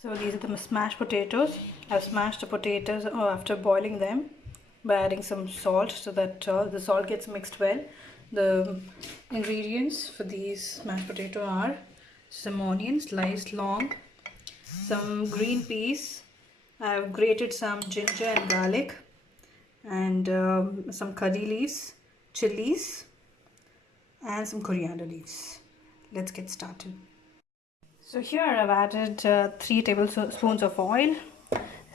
So these are the mashed potatoes. I've smashed the potatoes after boiling them by adding some salt so that the salt gets mixed well. The ingredients for these mashed potato are some onions sliced long, some green peas. I've grated some ginger and garlic, and some curry leaves, chillies, and some coriander leaves. Let's get started. So here I've added 3 tablespoons of oil,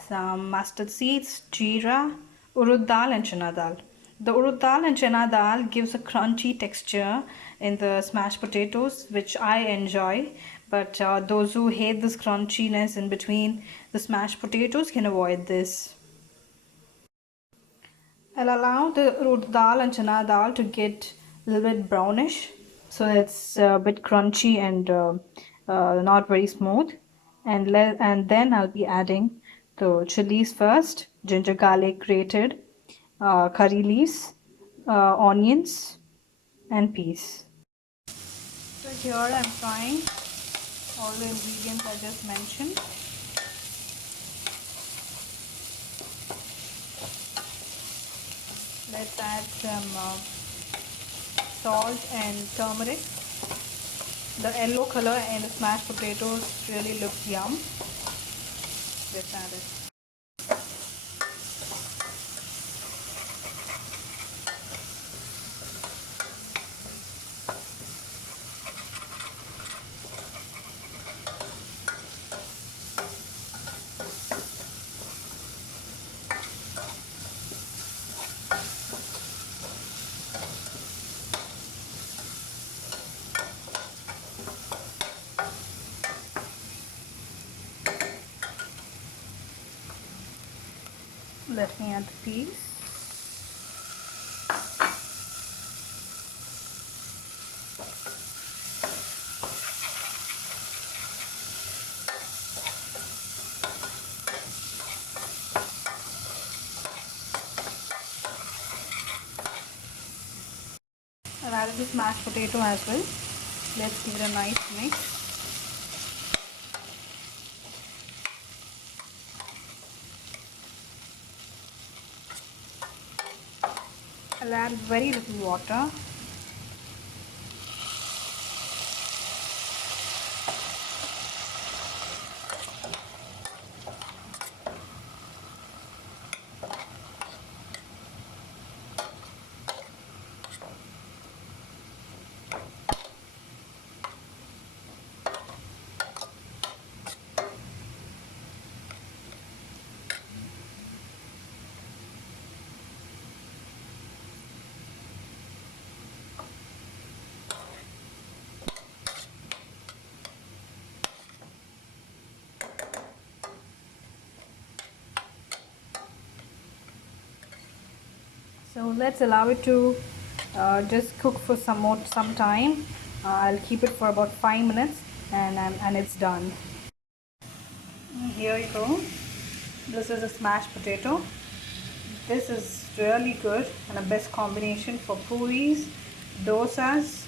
some mustard seeds, jeera, urad dal and channa dal. The urad dal and channa dal gives a crunchy texture in the smashed potatoes, which I enjoy. But those who hate this crunchiness in between the smashed potatoes can avoid this. I'll allow the urad dal and chana dal to get a little bit brownish, so it's a bit crunchy and not very smooth. And then I'll be adding the chilies first, ginger garlic grated, curry leaves, onions, and peas. So here I'm frying all the ingredients I just mentioned. Let's add some salt and turmeric. The yellow color in the smashed potatoes really looks yum. Let's add it. Let me add the peas. I've added this mashed potato as well. Let's give it a nice mix. I'll add very little water. So let's allow it to just cook for some time. I'll keep it for about 5 minutes and it's done. Here you go. This is a smashed potato. This is really good and a best combination for pooris, dosas,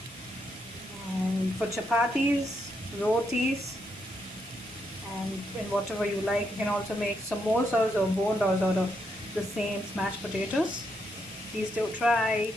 and for chapatis, rotis, and in whatever you like. You can also make samosas or bondas out of the same smashed potatoes. Please do try.